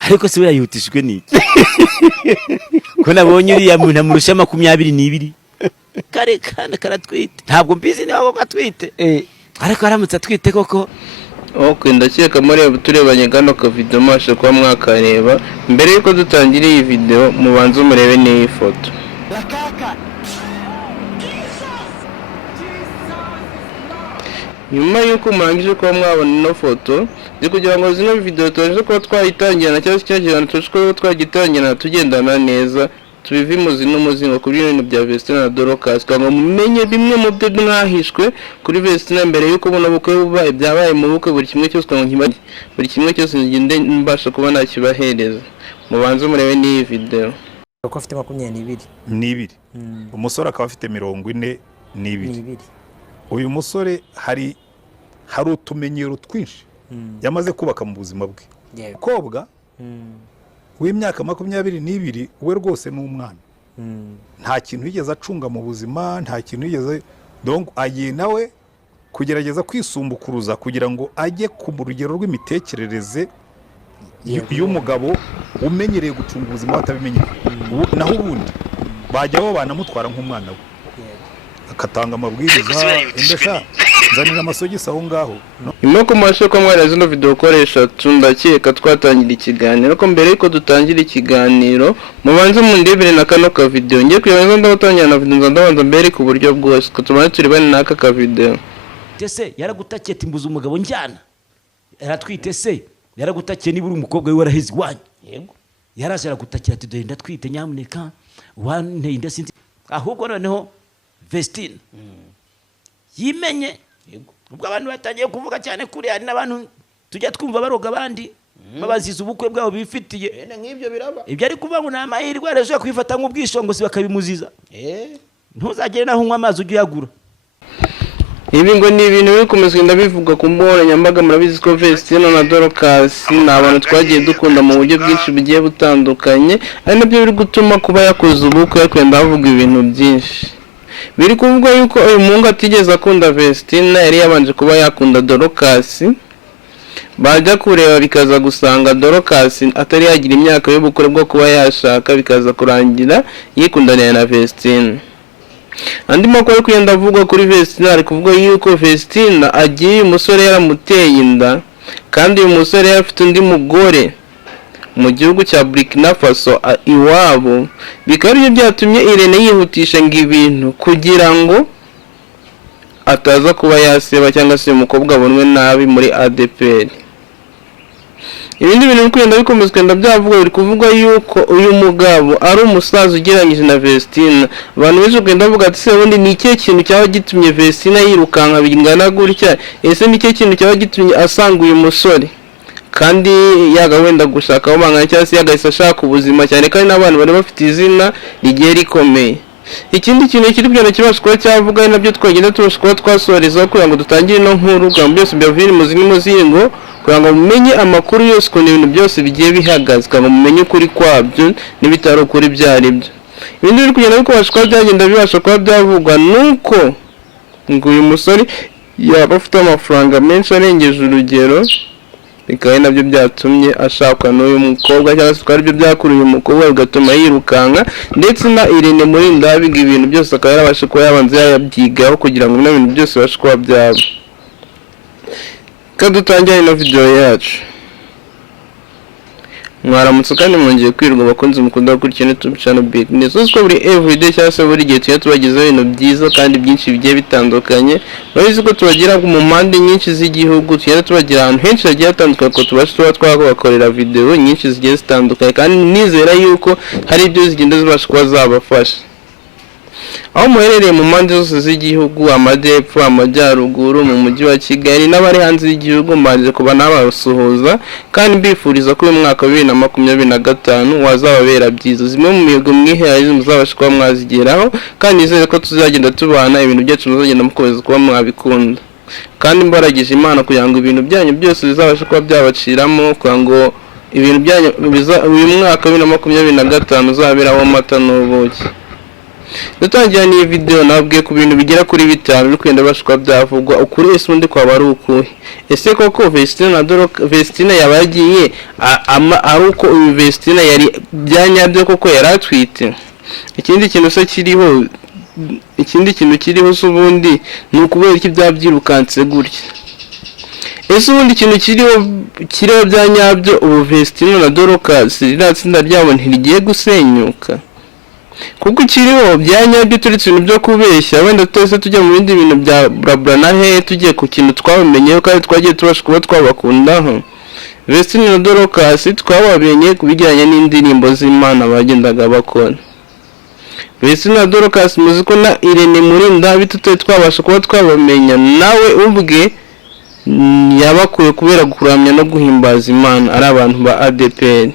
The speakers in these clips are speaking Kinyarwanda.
ariko se we yayihutishwe n'iki ko nabonye uriya muntu amurusha 22 kare kandi karatwite ntabwo mbizi niba koko atwite ariko aramutse atwite koko ndakeka muri turebanye gano ka video mashe kwa mwakareba mbere yuko dutangira iyi video mubanze murebe n'iyi foto. Nyuma yuko murangije kuba mwabona ino foto kugira ngo zino video tuje ko twayitangirana cyangwa cyangirana tuje ko twagitangirana tugendana neza tubivi muzino muzingo kuri ibintu bya Vestina na Dorcas ngo mumenye bimwe mu byo nahishwe kuri Vestina mbere yuko ubona bukwe bubaye byabaye mu bukwe buri kimwe cyose buri kimwe cyose ngende mbasha kuba nakibahereza. Mubanze murebe n'iyi video ko afite 22 umusore akaba afite 42. Uyu musore hari utumenyero twinshi yamaze kubaka mu buzima bwe. Kobwa w'imyaka 22 we rwose n'umwana nta kintu yigeze acunga mu buzima, nta kintu yigeze donc agiye nawe kugerageza kwisumbukuruza kugira ngo ajye ku rugero rw'imitekerereze y'umugabo umenyereye gucunga ubuzima batabimenye. Naho ubundi bajyaho banamutwara nk'umwana we akatanga amabwiriza endesha nzanira amasogisi aho ngaho. Nyuma ko mwashe ko mwara zino video koresha ndakeka twatangira ikiganiro ko mbere yuko dutangira ikiganiro mubanze mundebere na kano ka video ngiye kuyabanza ndabatangira na video ndabanza mbere ku buryo bwose ko tumane turi bane naka ka video. Tese yaragutakiye timbuza umugabo njyana yaratwite se yaragutakiye niburi umukobwa we waraheze wanyu yego yaraje aragutakira ati dore ndatwite nyamuneka wanteye ndasinzi ahubwo noneho Vestina yimenye ubwo abantu batangiye kuvuga cyane kuri hari n'abantu tujya twumva baroga abandi babaziza ubukwe bwabo bifitiye nk'ibyo biraba ibyo ari kuvuga ngo n'amahirwe araje kwifata nk'ubwishongozi bakabimuziza ntuzagere naho unywa amazi ujye uyagura. Ibi ngo ni ibintu bikomezwe ndabivuga ku mbora nyambaga murabizi ko Vestina na Dorcas ni abantu twagiye dukunda mu buryo bwinshi bugiye butandukanye ari nabyo biri gutuma kuba yakoze ubukwe yakwenda avuga ibintu byinshi. Biri kuvuga yuko uyu muhungu atigeze akunda Vestina yari yabanje kuba yakunda Dorcas bajya kureba bikaza gusanga Dorcas atari yagira imyaka y'ubukure bwo kuba yashaka bikaza kurangira yikundaniye na Vestina. Andi makuru yo kugenda avuga kuri Vestina ari kuvuga yuko Vestina agiye umusore yaramuteye inda kandi uyu musore yafite undi mugore mu gihugu cya Burkina Faso iwabo bikaba ari byatumye Irene yihutisha ngo ibintu kugira ngo ataza kuba yaseba cyangwa se umukobwa abonwe nabi muri ADPR. Ibindi bintu bikugenda bikomezwe ndabyavuga biri kuvuga yuko uyu mugabo ari umusaza ugeranyije na Vestina. Abantu benshi kugenda bavuga ati se ubundi ni ikihe kintu cyaba gitumye Vestina yirukanka bingana gutya, ese ni ikihe kintu cyaba gitumye asanga uyu musore kandi yagawenda gushaka abangana cyangwa se yagahise ashaka ubuzima cyane kandi n'abantu bari bafite izina rigiye rikomeye. Ikindi kintu kiri byo kibasha kuba cyavuga nabyo twagenda tubasha kuba twasoreza kugira ngo dutangire no nkuru bwa byose byaviri muzingo kugira ngo mumenye amakuru yose ko ibintu byose bigiye bihagaze kugira ngo mumenye ukuri kwabyo n'ibitaro kuri byaribyo. Ibindi biri kugenda bikubasha kuba byagenda bibasha kuba byavugwa nuko ngo uyu musore yaba afite amafaranga menshi arengeje urugero bikaba nabyo byatumye ashakwa n'uyu mukobwa cyangwa se ari byo byakuru uyu mukobwa bigatuma yirukanka ndetse na Irene muri ndabiga ibintu byose akaba yarabasha kuba yabanza yabyigaho kugira ngo ibintu byose babashe kuba byaba. Kadutangira ino video yacu mwaramutse kandi mwongeye kwirwa bakunze mukunda gukurikirana YouTube channel Big News uko buri everyday cyangwa se buri gihe tubagezaho ibintu byiza kandi byinshi bigiye bitandukanye. Babizi ko tubagira mu mpande nyinshi z'igihugu tugenda tubagira ahantu henshi hagiye hatandukanye ko tubasha twabakorera video nyinshi zigiye zitandukanye kandi nizera yuko hari ibyo zigenda zibasha kuba zabafasha. Aho muherereye mu mpande zose z'igihugu amajyepfo amajyaruguru mu mujyi wa Kigali n'abari hanze y'igihugu mbanje kuba nabasuhuza kandi mbifuriza ko uyu mwaka wa 2025 wazababera byiza. Zimwe mu mihigo mwihaye muzabasha kuba mwazigeraho kandi nizere ko tuzagenda tubana ibintu byacu muzagenda mukomeza kuba mwabikunda kandi mbaragije Imana kugira ngo ibintu byanyu byose bizabasha kuba byabaciramo kugira ngo ibintu byanyu uyu mwaka wa 2025 uzaberaho amata n'ubuki. dutangira n'iyi video nabwiye ku bintu bigera kuri 5 uri kwenda bashwa byavugwa ukuri ese undi kwaba ari ukuhe ese koko Vestina yaba yagiye ari uko uyu Vestina yari byanyabyo koko yaratwite ikindi kintu se kiriho s'ubundi ni ukubera iki byabyirukanse gutya ese ubundi ikintu kiriho byanyabyo ubu Vestina na Dorcas riratsinda ryabo ntirigiye gusenyuka kuko kiriho byanyabyo turetse ibintu byo kubeshya wenda twese tujya mu bindi bintu bya blabla na he tugiye ku kintu twabamenyeyo kandi twagiye tubasha kuba twabakundaho Vestina na Dorcas twabamenye kubijyanye n'indirimbo z'Imana bagendaga bakora Vestina na Dorcas muziko na Irene Murinda bitutwe twabasha kuba twabamenya nawe ubwe yabakuye kubera kuramya no guhimbaza Imana ari abantu ba ADPR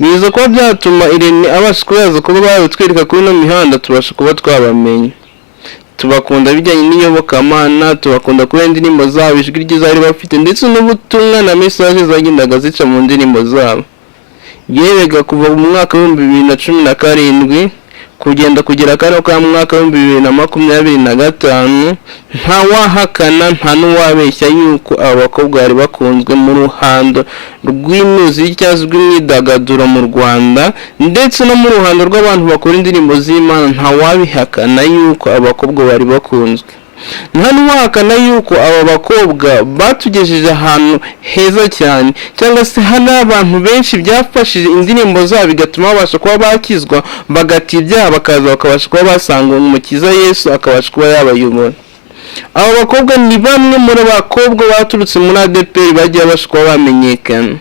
bizo ko byatuma Irene abasha kuyaza kuba batwereka kuri no mihanda tubasha kuba twabamenya tubakunda bijyanye n'iyobokamana tubakunda kubera indirimbo zabo ijwi ryiza bari bafite ndetse n'ubutumwa na message zagendaga zica mu ndirimbo zabo yebega kuva mu mwaka wa 2017 kugenda kugera kano ka mwaka wa 2025 nta wahakana nta n'uwabeshya yuko abakobwa bari bakunzwe mu ruhando rw'imuziki cyangwa rw'imyidagaduro mu Rwanda ndetse no mu ruhando rw'abantu bakora indirimbo z'Imana nta wabihakana yuko abakobwa bari bakunzwe nta n'uwahakana yuko aba bakobwa batugejeje ahantu heza cyane cyangwa se hano abantu benshi byafashije indirimbo zabo bigatuma babasha kuba bakizwa bagatibya bakaza bakabasha kuba basanga umukiza Yesu akabasha kuba yabayobora aba bakobwa ni bamwe muri abakobwa baturutse muri ADPR bagiye babasha kuba bamenyekana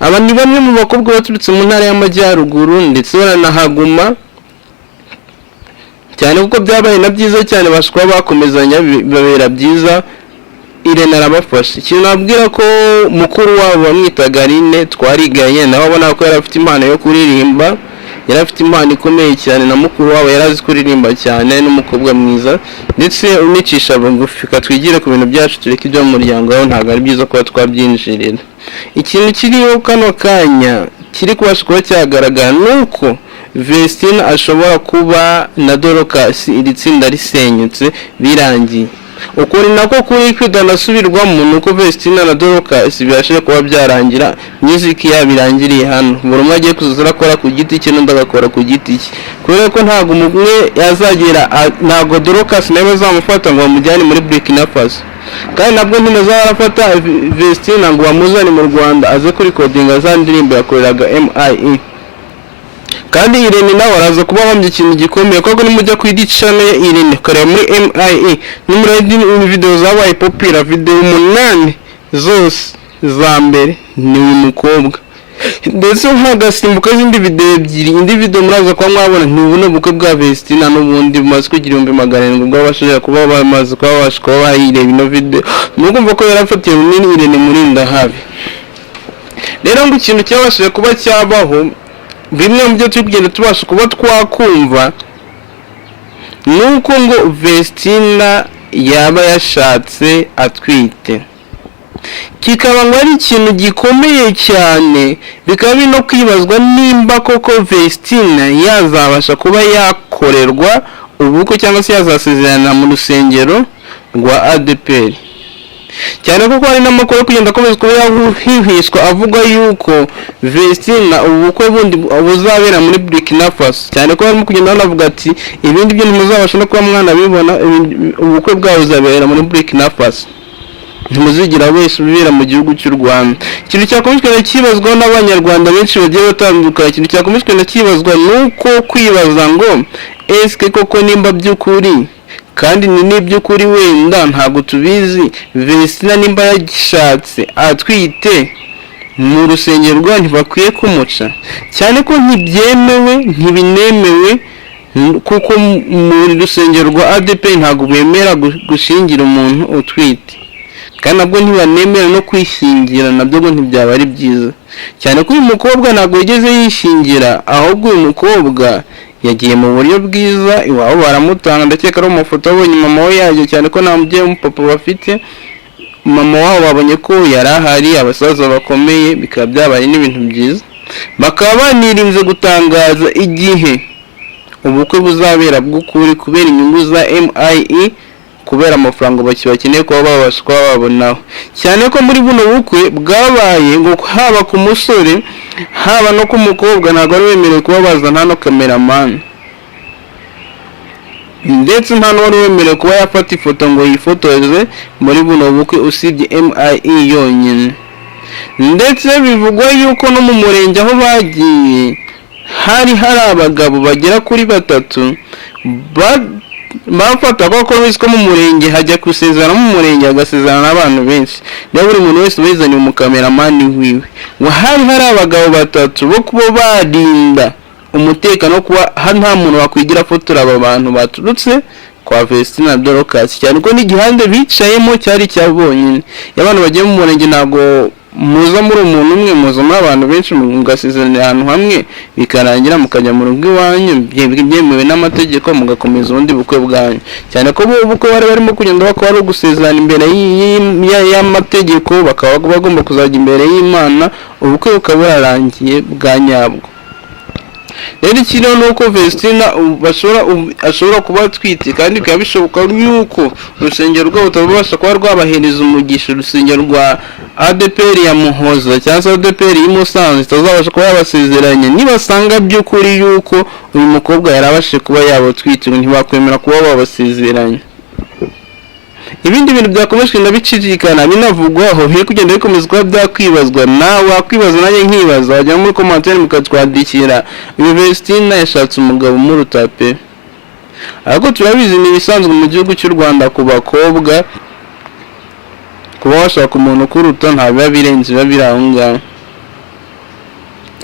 aba ni bamwe mu bakobwa baturutse mu ntara y'Amajyaruguru ndetse baranahaguma cyane kuko byabaye na byiza cyane bashwa bakomezanya babera byiza Irene arabafasha ikintu nabwira ko mukuru wabo bamwitaga Rine twariganye nawe abona ko yarafite impano yo kuririmba yarafite impano ikomeye cyane na mukuru wabo yarazi kuririmba cyane n'umukobwa mwiza ndetse unicisha bugufi katwigire ku bintu byacu tureke ibyo mu muryango aho ntago ari byiza kuba twabyinjirira ikintu kiriho kano kanya kiri kubasha kuba cyagaragara nuko Vestina ashobora kuba na Dorcas iri tsinda risenyutse birangiye ukuri nako kuri kwidanasubirwamo nuko Vestina na Dorcas birashoboye kuba byarangira music ya birangiriye hano buri umwe agiye kuzura kora ku giti cye n'ndagakora ku giti cye kubera ko ntago umwe yazagera ntago Dorcas nawe bazamufata ngo bamujyane muri Burkina Faso kandi nabwo ntazarafata Vestina ngo bamuzane mu Rwanda aze kuri recordinga za ndirimbo yakoreraga MIE kandi Irene nawe araza kuba bamye ikintu gikomeye koko nimujya kwidicana ya Irene kare muri MIE nimuri video zabaye popular video 8 zose za mbere ni umukobwa ndetse nkagasimbuka izindi video ebyiri indi video muraza kwa mwabona ntibune bukwe bwa Vestina n'ubundi maze kugira 700 bwabashije kuba bamaze kuba bashika bayireba ino video nukumva ko yarafatiye runini Irene Murinda habi rero ngo ikintu cyabashije kuba cyabaho bimwe mu byo turi kugenda tubasha kuba twakumva nuko ngo Vestina yaba yashatse atwite kikaba ngo ari ikintu gikomeye cyane bikaba bino kwibazwa nimba koko Vestina yazabasha kuba yakorerwa ubukwe cyangwa se yazasezerana mu rusengero rwa ADPR cyane kuko hari n'amakuru kugenda akomeza kuba yahihishwa avuga yuko Vestina ubukwe bundi buzabera muri Burkina Faso cyane ko barimo kugenda banavuga ati ibindi byo ntimuzabasha no kuba mwana bibona ubukwe bwawe buzabera muri Burkina Faso ntimuzigira wese ubira mu gihugu cy'u Rwanda ikintu cyakomejwe na kibazwa n'abanyarwanda benshi bagiye batandukanye ikintu cyakomejwe na kibazwa nuko kwibaza ngo eske koko nimba by'ukuri kandi ni nibyo kuri wenda ntago tubizi Vestina nimba yagishatse atwite mu rusengero rwa ntibakwiye kumuca cyane ko ntibyemewe ntibinemewe kuko mu rusengero rwa ADPR ntago bemera gushingira umuntu utwite kandi nabwo ntibanemera no kwishingira nabyo ngo ntibyaba ari byiza cyane ko uyu mukobwa ntago yigeze yishingira ahubwo uyu mukobwa yagiye mu buryo bwiza iwabo baramutanga ndakeka ari amafoto abonye mama we yaje cyane ko nta mubyeyi w'umupapa bafite mama wabo babonye ko yari ahari abasaza bakomeye bikaba byabaye n'ibintu byiza bakaba banirinze gutangaza igihe ubukwe buzabera bw'ukuri kubera inyungu za MIE, kubera amafaranga bakeneye kuba babasha kuba babonaho, cyane ko muri buno bukwe bwabaye ngo haba ku musore haba no ku mukobwa ntabwo ari wemerewe kuba bazana no cameraman, ndetse nta n'uwari wemerewe kuba yafata ifoto ngo yifotoze muri buno bukwe usibye MIE yonyine. Ndetse bivugwa yuko no mu murenge aho bagiye hari abagabo bagera kuri 3 bafata ko biziko mu murenge hajya kusezerana mu murenge agasezerana n'abantu benshi, rero buri muntu wese wizanye umukameramani wiwe. Hari abagabo 3 bo kuba barinda umutekano kuba nta muntu wakwigira fotora aba bantu baturutse kwa Vestine na Dorcas, cyane ko n'igihande bicayemo cyari cyabonyine. Y'abantu bagiye mu murenge ntago muza muri umuntu umwe, muza muri abantu benshi mugasezerana ahantu hamwe bikarangira mukajya mu rugo iwanyu byemewe n'amategeko mugakomeza ubundi bukwe bwanyu, cyane ko ubukwe barimo kugenda bakora ari gusezerana imbere y'amategeko, bakaba bagomba kuzajya imbere y'Imana, ubukwe bukaba burarangiye bwa nyabwo. Rero ikiriho nuko Vestine ashobora kuba atwite, kandi bikaba bishoboka yuko urusengero rwabo rutabasha kuba rwabahereza umugisha, urusengero rwa ADPR ya Muhoza cyangwa se ADPR y'Musanze itazabasha kuba yabasezeranye, nibasanga by'ukuri yuko uyu mukobwa yarabashe kuba yabatwite ntibakwemera kuba babasezeranye. Ibindi bintu byakomeshwe ndabicicikana binavugwaho biri kugenda bikomeza kuba byakwibazwa, nawe wakwibaza nanjye nkibaza, wajya muri commentaire mukatwadikira. Vestine yashatse umugabo muruta pe, ariko turabizi ni bisanzwe mu gihugu cy'u Rwanda ku bakobwa kuba washaka umuntu kuruta nta biba birenze, biba birahunga,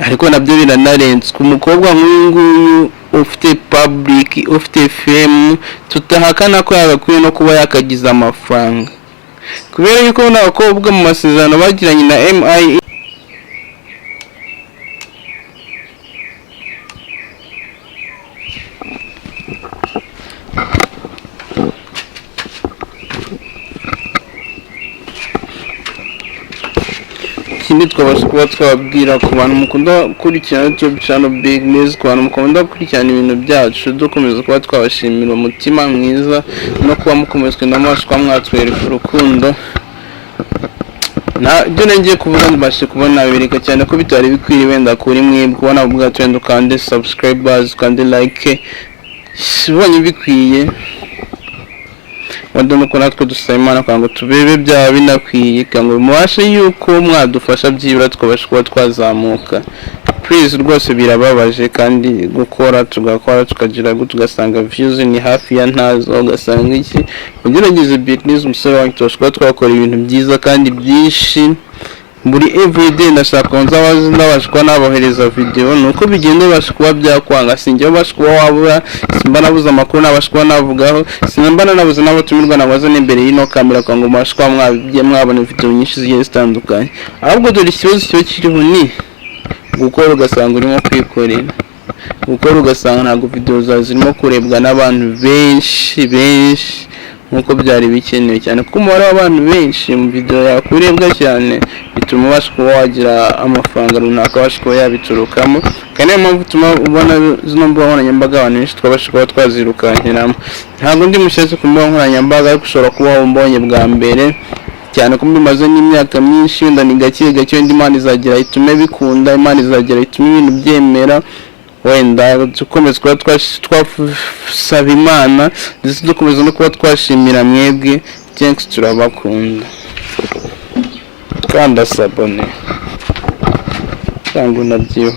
ariko nabyo biranarenze ku mukobwa nk'uyu ufite public, ufite fame, tutahakana ko yagakwiye no kuba yakagiza amafaranga, kubera yuko n'abakobwa mu masezerano bagiranye na MIE ikindi twabasha kuba twabwira ku bantu mukunda gukurikirana YouTube channel Big News, ku bantu mukunda gukurikirana ibintu byacu, dukomeza kuba twabashimira umutima mwiza no kuba mukomezwe n'amashwa mwatwereka urukundo. Byo ngiye kuvuga mbashe kubona bireka cyane ko bitari bikwiriye wenda kuri mwebwe kubona ubwa twende kandi subscribers kandi like sibonye bikwiye, wadone ko natwe dusaba Imana ngo tubebe bya binakwiye kandi mubashe yuko mwadufasha byibura twabasha kuba twazamuka. Please rwose birababaje kandi gukora tugakora tukagira tugasanga views ni hafi ya ntazo, ugasanga iki ugerageze business umusore wanjye twashobora twakora ibintu byiza kandi byinshi muri everyday. Ndashaka nzabazi n'abashwa nabohereza video nuko bigende bashikuba byakwanga, sinjye bashikuba wabura, simba nabuza amakuru nabashikuba navugaho, simba nabuza n'abatumirwa nabaza n'imbere y'ino kamera kwa ngo mashikuba mwabona video nyinshi zigiye zitandukanye. Ahubwo dore ikibazo cyo kiriho ni gukora ugasanga urimo kwikorera, gukora ugasanga ntabwo video zawe zirimo kurebwa n'abantu benshi nkuko byari bikenewe, cyane ko umubare w'abantu benshi mu video yakurebwa cyane bituma ubasha kuba wagira amafaranga runaka ubasha kuba yabiturukamo, kandi niyo mpamvu utuma ubona zino mbuga nkoranyambaga abantu benshi twabasha kuba twazirukankiramo. Ntabwo ndi mushatse ku mbuga nkoranyambaga ariko ushobora kuba wambonye bwa mbere, cyane ko bimaze n'imyaka myinshi, wenda ni gake wenda Imana izagira itume bikunda, Imana izagira itume ibintu byemera, wenda dukomeza kuba twasaba Imana ndetse dukomeza no kuba twashimira mwebwe. Thanks, turabakunda kandi asabone cyangwa nabyiho.